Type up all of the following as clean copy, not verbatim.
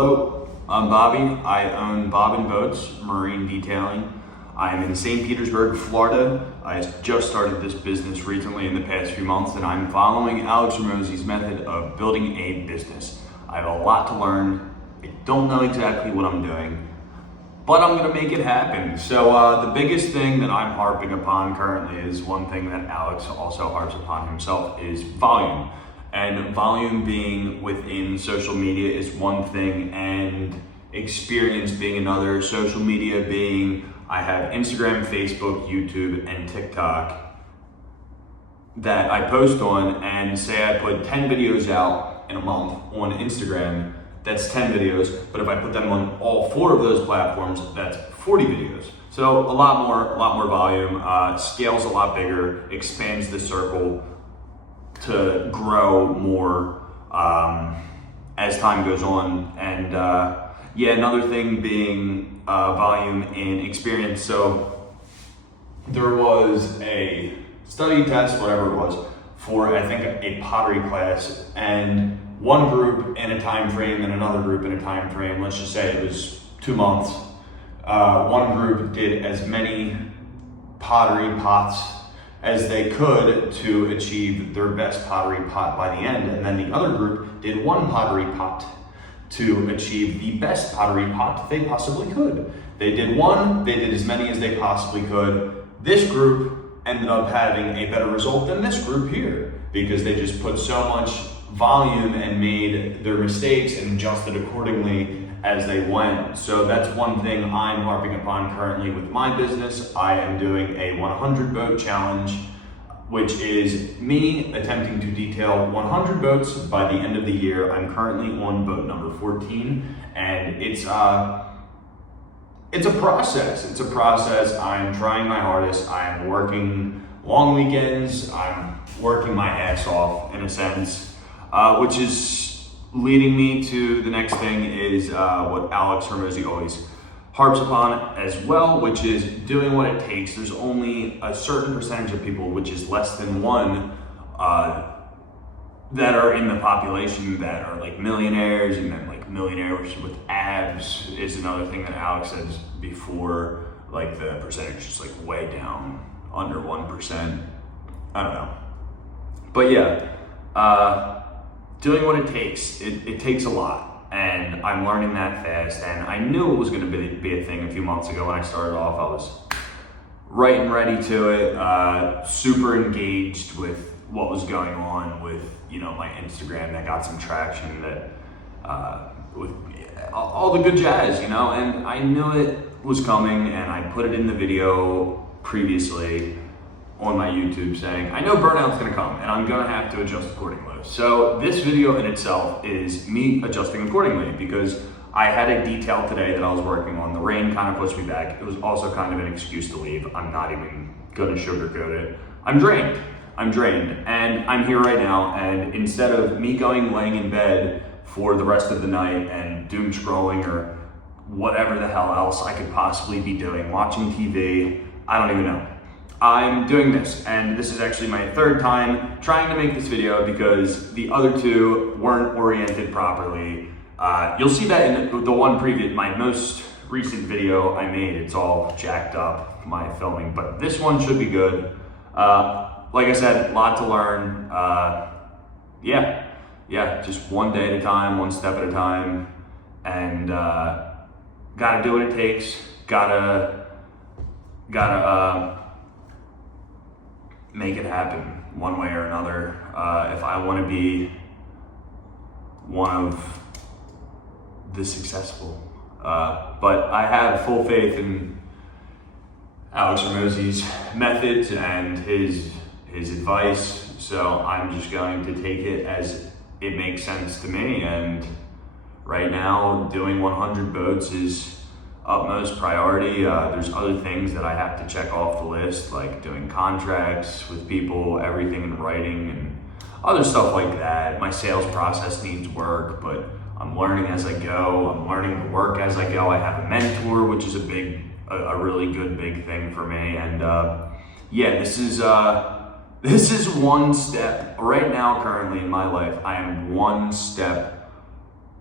Hello, I'm Bobby. I own Bobbin Boats Marine Detailing. I'm in St. Petersburg, Florida. I just started this business recently in the past few months, and I'm following Alex Hormozi's method of building a business. I have a lot to learn. I don't know exactly what I'm doing, but I'm gonna make it happen. So the biggest thing that I'm harping upon currently is one thing that Alex also harps upon himself is volume. And volume being within social media is one thing, and experience being another. Social media being, I have Instagram, Facebook, YouTube, and TikTok that I post on, and say I put 10 videos out in a month on Instagram, that's 10 videos, but if I put them on all 4 of those platforms, that's 40 videos. So a lot more volume, scales a lot bigger, expands the circle to grow more as time goes on. And another thing being volume in experience. So there was a study test, whatever it was, for I think a pottery class, and one group in a time frame and another group in a time frame, let's just say it was 2 months. One group did as many pottery pots as they could to achieve their best pottery pot by the end, and then the other group did 1 pottery pot to achieve the best pottery pot they possibly could. They did 1, they did as many as they possibly could. This group ended up having a better result than this group here, because they just put so much volume and made their mistakes and adjusted accordingly as they went. So that's one thing I'm harping upon currently with my business. I am doing a 100 boat challenge, which is me attempting to detail 100 boats by the end of the year. I'm currently on boat number 14, and it's a process. It's a process. I'm trying my hardest. I'm working long weekends. I'm working my ass off in a sense, which is leading me to the next thing is what Alex Hormozi always harps upon as well, which is doing what it takes. There's only a certain percentage of people, which is less than 1, that are in the population that are like millionaires, and then like millionaires with abs is another thing that Alex says before, like the percentage is like way down, under 1%. I don't know. But yeah, doing what it takes, it takes a lot, and I'm learning that fast, and I knew it was gonna be a thing a few months ago when I started off. I was right and ready to it, super engaged with what was going on with, my Instagram that got some traction, that with all the good jazz, and I knew it was coming, and I put it in the video previously on my YouTube saying, I know burnout's gonna come and I'm gonna have to adjust accordingly. So this video in itself is me adjusting accordingly, because I had a detail today that I was working on. The rain kind of pushed me back. It was also kind of an excuse to leave. I'm not even gonna sugarcoat it. I'm drained, and I'm here right now, and instead of me laying in bed for the rest of the night and doom scrolling or whatever the hell else I could possibly be doing, watching TV, I don't even know. I'm doing this, and this is actually my 3rd time trying to make this video because the other 2 weren't oriented properly. You'll see that in the one previous, my most recent video I made. It's all jacked up, my filming, but this one should be good. Like I said, a lot to learn. Just one day at a time, one step at a time, and gotta do what it takes. Gotta make it happen one way or another, if I want to be one of the successful. But I have full faith in Alex Hormozi's methods and his advice, so I'm just going to take it as it makes sense to me. And right now, doing 100 boats is utmost priority. There's other things that I have to check off the list, like doing contracts with people, everything in writing, and other stuff like that. My sales process needs work, but I'm learning as I go. I'm learning to work as I go. I have a mentor, which is a really good big thing for me. And this is one step right now. Currently in my life, I am one step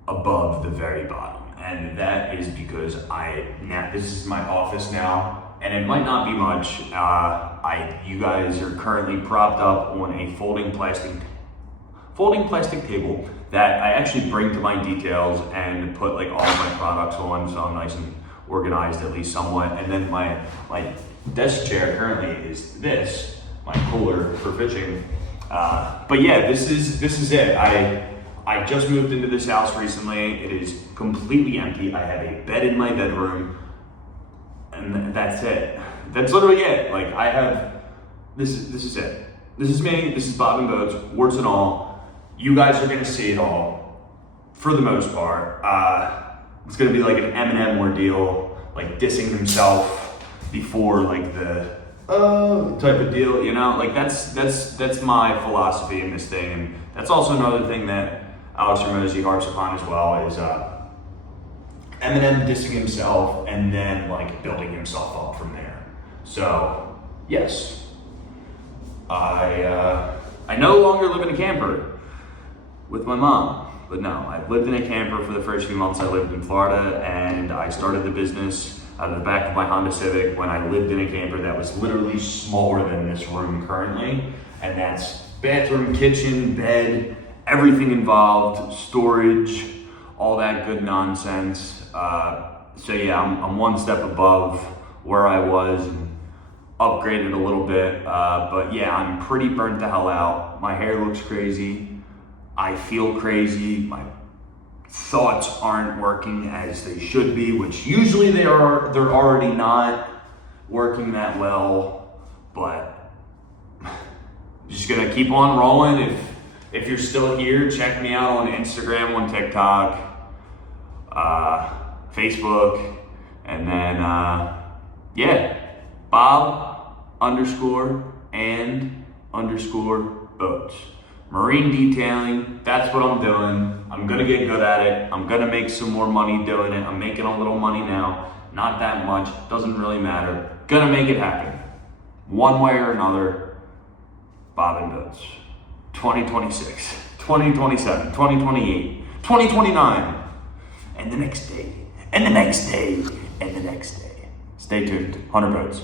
above the very bottom. And that is because this is my office now, and it might not be much. You guys are currently propped up on a folding plastic table that I actually bring to my details and put like all of my products on, so I'm nice and organized at least somewhat. And then my desk chair currently is my cooler for fishing. But yeah, this is it. I just moved into this house recently. It is completely empty. I have a bed in my bedroom, and that's it. That's literally it. Like this is it. This is me. This is Bob and Boats, warts and all. You guys are gonna see it all, for the most part. It's gonna be like an Eminem ordeal, like dissing himself before like the type of deal, you know? Like that's my philosophy in this thing, and that's also another thing that Alex Hormozi harps upon as well, is Eminem dissing himself and then like building himself up from there. So yes, I no longer live in a camper with my mom, but no, I've lived in a camper for the first few months I lived in Florida, and I started the business out of the back of my Honda Civic when I lived in a camper that was literally smaller than this room currently, and that's bathroom, kitchen, bed, everything involved, storage, all that good nonsense. So yeah, I'm one step above where I was and upgraded a little bit. But yeah, I'm pretty burnt the hell out. My hair looks crazy. I feel crazy. My thoughts aren't working as they should be, which usually they're already not working that well, but I'm just gonna keep on rolling. If you're still here, check me out on Instagram, on TikTok, Facebook, and then, yeah, Bob_and_boats. Marine detailing, that's what I'm doing. I'm gonna get good at it. I'm gonna make some more money doing it. I'm making a little money now, not that much, doesn't really matter. Gonna make it happen. One way or another, Bob and Boats. 2026, 2027, 2028, 2029, and the next day, and the next day, and the next day. Stay tuned. 100 Boats.